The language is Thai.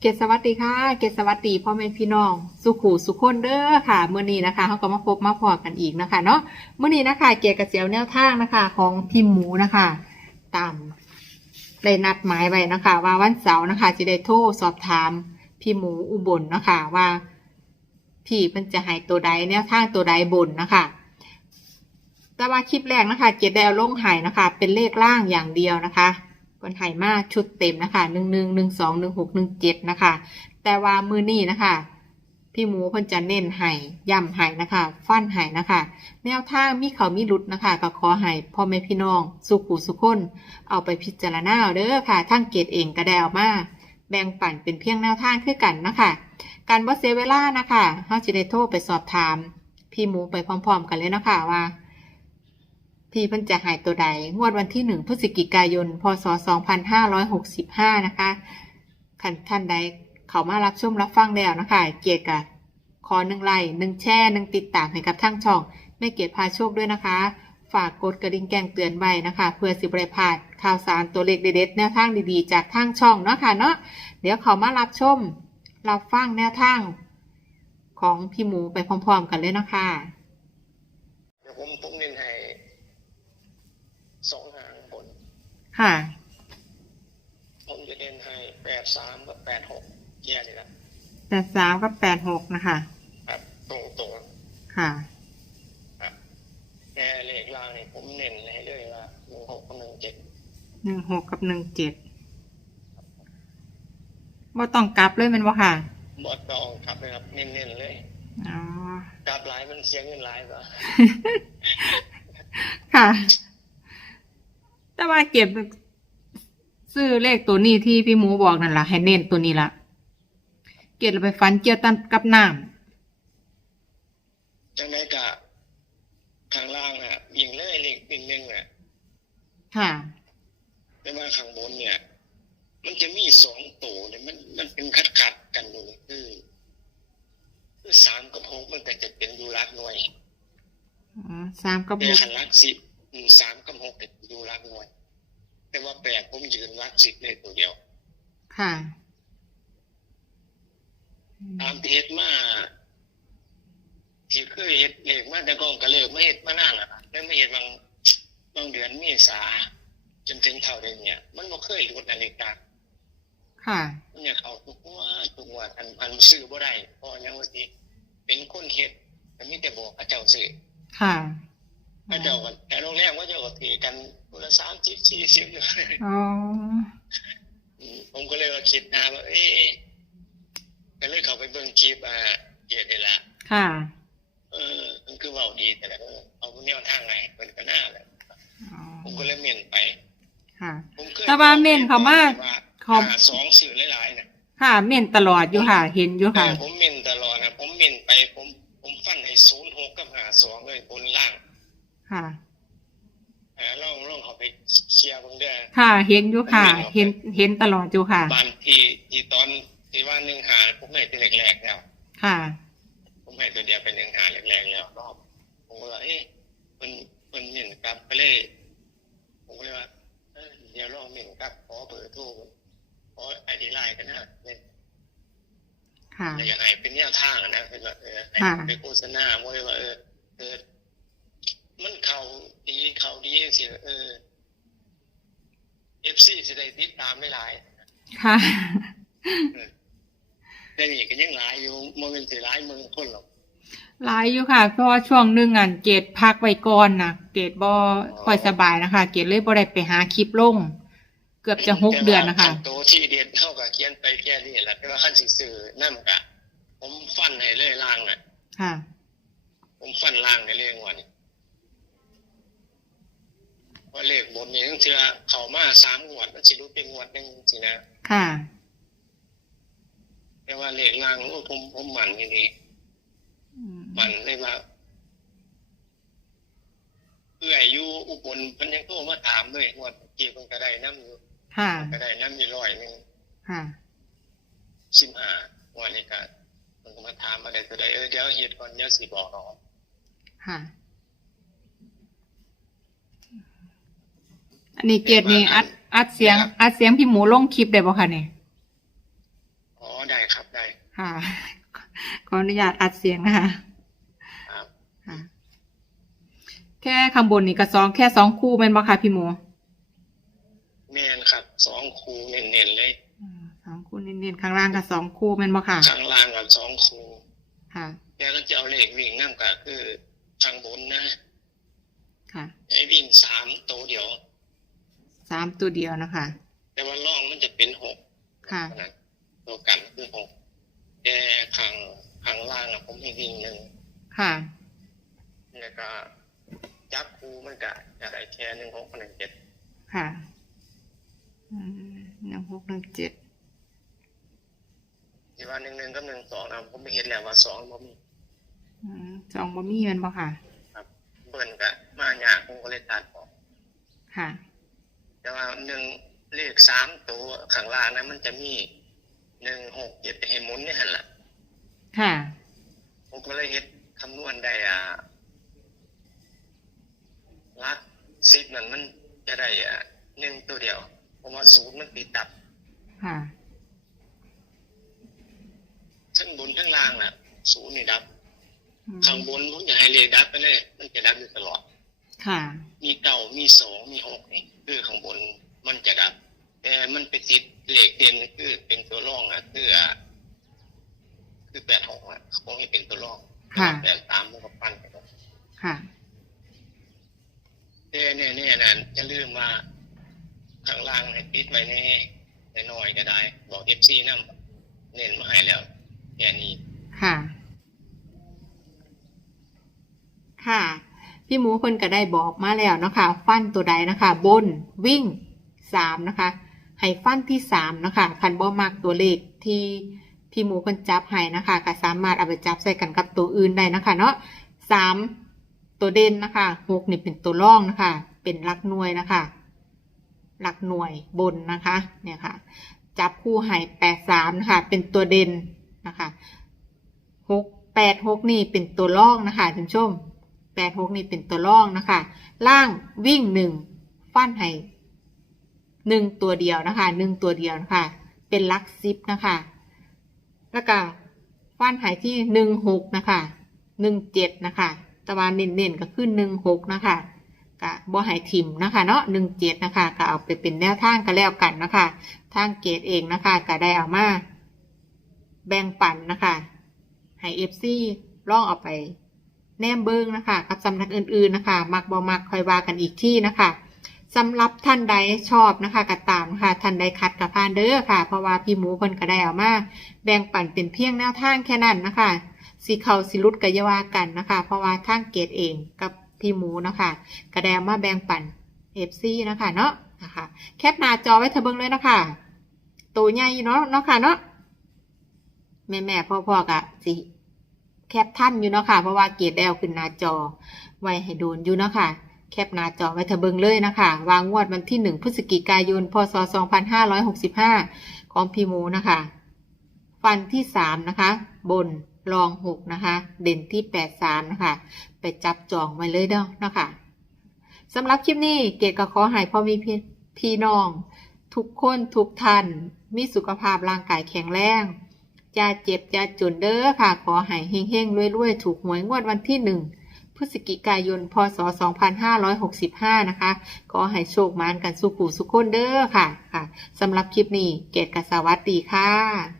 เกศสวัสดีค่ะ เกศสวัสดีพ่อแม่พี่น้อง สุขูสุขคนเด้อค่ะเมื่อนี้นะคะเขาก็มาพบมาพอกันอีกนะคะเนาะเมื่อนี้นะคะเกียรกระเจียวแนวทางนะคะ ของพิมหมูนะคะตามได้นัดหมายไว้นะคะ ว่าวันเสาร์นะคะจะได้โทรสอบถามพี่หมูอุบลนะคะว่า พี่มันจะหายตัวใดแนวทางตัวใดบนนะคะแต่ว่าคลิปแรกนะคะ เกียรติได้เอาลงหายนะคะ เป็นเลขล่างอย่างเดียวนะคะ บนใหายมากชุดเต็มนะคะหนึ่งหนึ่งหนึ่งสองหนึ่งหกหนึ่งเจ็ดนะคะ แต่ว่ามือนี้นะคะ พี่หมูเพิ่นจะเน้นให้ย่ำให้นะคะ ฟันให้นะคะ แนวทางมีเขามีหลุดนะคะก็ขอให้พ่อแม่พี่น้อง สุขุสุขคนเอาไปพิจารณาเอาเด้อค่ะทั้งเกตเองก็ได้เอามาแบ่งปันเป็นเพียงแนวทางคือกันนะคะการบ่เสียเวลานะคะเฮาสิได้โทรไปสอบถาม พี่หมูไปพร้อม ๆ กันเลยนะคะว่า พี่เพิ่นจะหายตัวใด งวดวันที่หนึ่งพฤศจิกายน พศ 2565 นะคะคันท่านใดเขามารับชมรับฟังแล้วนะคะ เกียรติกับขอหนึ่งไลค์หนึ่งแชร์หนึ่งติดตามให้กับทั้งช่องไม่เกียรติพาโชคด้วยนะคะ ฝากกดกระดิ่งแจ้งเตือนไว้นะคะ เพื่อสิบริพาดข่าวสารตัวเลขเด็ดๆแนวทางดีๆ จากทางช่องเนาะค่ะเนาะเดี๋ยวเขามารับชม รับฟังแนวทางของพี่หมูไปพร้อมๆกันเลยนะคะเดี๋ยวผมผมเน้นให้สองหางบน ค่ะ ผมจะเน้นให้แปดสามกับแปดหกแย่เลยนะแปดสามกับแปดหกนะคะ ครับตรงตรงค่ะๆครับแค่เลขล่างนี่ผมเน้นให้เลยว่าหนึ่งหกกับหนึ่งเจ็ดหนึ่งหกกับหนึ่งเจ็ดบ่ต้องกลับเลยแมันบ่ค่ะ บอดตองครับเลยครับเน้นๆเลยอ๋อกราบหลายมันเสียเงินหลายกว่า ค่ะ แต่ว่าเก็บซื้อเลขตัวนี้ที่พี่หมูบอกนั่นล่ะให้เน้นตัวนี้ละเก็บเราไปฟันเกี่ยวตันกับน้จังไดกะข้างล่างอะยิงเลยเลขหนึ่งหนึ่งอะำค่ะแต่ว่าข้างบนเนี่ย มันจะมีสองตัวเนี่ยมันมันเป็นคัดคัดๆกันอยู่คือคือสามกับหกมันก็จะเป็นดูรักหน่วยอ๋อสามกับแต่หกหันรักสิบอืมสามกับหกเป็นดูรักหน่วย แต่ว่าแปดผมยืนรักสิบเลยตัวเดียว ค่ะตามที่เฮ็ดมาที่เคยเฮ็ดเลขมาแต่ก่อนก็เลิกไม่เฮ็ดมานานแล้วล่ะแล้วไม่เฮ็ดบางบางเดือนเมษาจนถึงเท่าเดือนเนี่ยมันบ่เคยหลุดนาฬิกาค่ะมันเนี่ยเขาทุกงว่าทุกงว่าอันอันซื้อบ่ได้เพราะยังว่าสิเป็นคนเฮ็ดก็มีแต่บอกเขาเจ้าซื้อค่ะ เขาเจ้าก็แต่โรงแรมเขาเจ้าก็ถือกันคนละ30 40อยู่อ๋ออืมผมก็เลยว่าคิดนะว่าเอ๊ะก็เลยเข้าไปเบิ่งคลิปอ่าเกียรตินี่ละค่ะ เออมันคือเว้าดีแต่ละเออเอาแนวทางไหนมันก็น่าแหละอ๋อผมก็เลยเม่นไป ค่ะผมเคยแต่ว่าเม่นเขามาเขาหาสองสื่อหลายๆนะค่ะ เม่นตลอดอยู่ค่ะ เห็นอยู่เอค่ะอผมเม่นตลอดนะผมเม่นไป ผมผมฟันให้ศูนย์หกกับหาสองเลยบนล่าง ค่ะอ่าลองลองเขาไปเคลียร์เบิ่งเด้อค่ะเห็นอยู่ค่ะ เห็นเห็นตลอดอยู่ค่ะบานที่ที่ตอนที่ว่าหนึ่งหาผมให้เป็นแรกๆแล้ว ค่ะ ผมให้ตัวเดียวเป็นหนึ่งหาแรกๆแล้วรอบผมก็ว่าเอ๊ะมันมันเหมือนกับไปเลยผมก็เลยว่าเอ้ยเดี๋ยวลองเหมือนกับขอเบอร์โทรขอไอดีไลน์กันนะเนี่ย ค่ะแต่อย่างไรเป็นแนวทางอะนะคือว่าเออค่ะ ไปโฆษณาว่าว่าเออเออมันเข่าดี เข่าดีสิเออเอฟซีจะได้ติดตามไม่หลายค่ะแต่นี่ก็ยังหลายอยู่มันเป็นสิหลายหมือคนหรอกหลายอยู่ค่ะ เพราะว่าช่วงหนึงอะเกดพักไว้ก่อนนะเกดบ่ค่อยสบายนะคะ เกดเลยบ่ได้ไปหาคลิปลง เกือบจะหกเดือนนะคะแต่ว่าตัวที่เดียนเท่ากับเขียนไปแค่นี้แหละแต่ว่าขั้นสิซื้อนั่นกะผมฟันให้เลยล่างน่ะค่ะ ผมฟันล่างในเรื่องวันนี้ ว่าเลขบนนี่ตั้งเทือเขามาสามงวดมันสิรู้เป็นงวดหนึ่งสินะค่ะ แต่ว่าเลขล่างโอ้ผมผมหมันนี่ดีอืมหมันเลยว่าเอื้อยอยู่อุบลมันยังโทรมาถามเลยงวดเกี่ยวกับกระไดน้ำอยู่ค่ะกระไดน้ำอยู่ร้อยหนึ่งค่ะสิบห้างวดนี้ก็มันก็มาถามมาได้ตัวใดเออเดี๋ยวเหตุก่อนเดี๋ยวสิบอกเราค่ะ อันนี้เกดนี่อัดอัดเสียง อัดเสียงพี่หมูลงคลิปได้บ่คะเนี่ยอ๋อค่ะ ขออนุญาตอัดเสียงนะคะครับค่ะแค่ข้างบนนี่ก็สองแค่สองคู่แม่นบ่ค่ะพี่หมูแม่นครับสองคูเน้นๆเลยอืมสองคู่เน้นๆข้างล่างก็สองคู่แม่นบ่ค่ะข้างล่างกับสองคูค่ะ แล้วก็จะเอาเลขวิ่งน้ำก็คือข้างบนนะ ค่ะ ให้วิ่งสามตัวเดียว สามตัวเดียวนะคะแต่ว่าล่องมันจะเป็นหกค่ะเท่านั้นตัวกันคือหกแต่ข้างข้างล่างอะผมให้วิ่งหนึ่งค่ะแล้วก็จับคูมันก็จะได้แค่หนึ่งหกหนึ่งเจ็ดค่ะอืมหนึ่งหกหนึ่งเจ็ดที่ว่าหนึ่งหนึ่งกับหนึ่งสองนะผมไม่เห็นแล้วว่าสองผมมีอืมสองบ่มีแม่นบ่ค่ะ ครับเบิ่นก็มายากผมก็เลยตัดออกค่ะ แต่ว่าหนึ่งเลขสามตัวข้างล่างนะมันจะมีหนึ่งหกเจ็ดให้หมุนนี่หันละค่ะ ผมก็เลยเฮ็ดคำนวณได้อ่าลักสิบนั่นมันจะได้อ่าหนึ่งตัวเดียวเพราะว่าศูนย์มันติดดับค่ะทั้งบนทั้งล่างน่ะ ศูนย์นี่ดับอืมข้างบนผมอยากให้เลขดับไปเลย มันจะดับอยู่ตลอด ค่ะ มีเก่ามีสองมีหกนี่คือข้างบนมันจะดับ แต่มันไปติดเลขเด่นคือเป็นตัวร่องอะคืออะคือแปดหกอะเขาให้เป็นตัวร่องค่ะแปดสามมันก็ปั้นไปแล้วค่ะแต่แน่ๆนั่นจะลืมว่าข้างล่างให้ติดไว้แน่แต่น้อยก็ได้ บอกเอฟซีนั่นเน้นมาให้แล้วแค่นี้ค่ะ ค่ะ พี่หมูเพิ่นก็ได้บอกมาแล้วนะคะ ฟันตัวใดนะคะ บนวิ่งสามนะคะให้ฟันที่สามนะคะคันบ่มักตัวเลขที่พี่หมูเพิ่นจับให้นะคะก็สามารถเอาไปจับใส่กันกับตัวอื่นได้นะคะ เนาะสามตัวเด่นนะคะหกนี่เป็นตัวร่องนะคะ เป็นหลักหน่วยนะคะหลักหน่วยบนนะคะเนี่ยค่ะ จับคู่ให้แปดสามนะคะ เป็นตัวเด่นนะคะหกแปดหกนี่เป็นตัวร่องนะคะท่านผู้ชม แปดหกนี่เป็นตัวร่องนะคะ ล่างวิ่งหนึ่งฟันให้หนึ่งตัวเดียวนะคะหนึ่งตัวเดียวนะคะเป็นลักซิปนะคะ แล้วก็ฟันหายที่หนึ่งหกนะคะหนึ่งเจ็ดนะคะตะวันเน้นๆก็ขึ้นหนึ่งหกนะคะกะบ่หายทิมนะคะเนาะหนึ่งเจ็ดนะคะก็เอาไปเป็นแนวทางกันแล้วกันนะคะ ทางเกตเองนะคะก็ได้เอามาแบ่งปันนะคะให้เอฟซีลองเอาไป แนมเบิงนะคะ กับสำนักอื่นๆนะคะ มักบ่มักคอยว่ากันอีกที่นะคะสำหรับท่านใดชอบนะคะก็ตามนะคะท่านใดคัดกับพานเด้อค่ะ เพราะว่าพี่หมูเพิ่นก็ได้เอามาแบ่งปันเป็นเพียงแนวทางแค่นั้นนะคะสีเขาสิรุดกอยาวากันนะคะ เพราะว่าทางเกตเองกับพี่หมูนะคะก็ได้เอมาแบ่งปันเอฟซีนะคะเนาะนะคะแคปหน้าจอไว้เถอเบิ่งเลยนะคะตัวใหญ่เนาะเนาะค่ะเนาะแม่แม่ๆพ่อกะสิ แคปท่านอยู่เนาะค่ะเพราะว่าเกรดแอลขึ้นหน้าจอ ไว้ให้โดนอยู่เนาะค่ะแคปหน้าจอไว้เถอะเบิงเลยนะคะวางงวดวันที่ 1พฤศจิกายนพศ2565 ของพีหมูนะคะ ฟันที่ 3 นะคะ บนรอง 6 นะคะ เด่นที่ 83 นะคะ ไปจับจองไว้เลยเด้อนาะคะสำหรับคลิปนี้เกดก็ขอให้พ่อมีพี่พี่น้อง ทุกคนทุกท่านมีสุขภาพร่างกายแข็งแรง อย่าเจ็บอย่าจนเด้อค่ะ ขอให้เฮงๆรวยๆ ถูกหวยงวดวันที่หนึ่งพฤศจิกายน พศ 2565 นะคะ ขอให้โชคมานกันสุขุสุขคนเด้อค่ะ ค่ะสำหรับคลิปนี้ เกดกสวัสดีค่ะ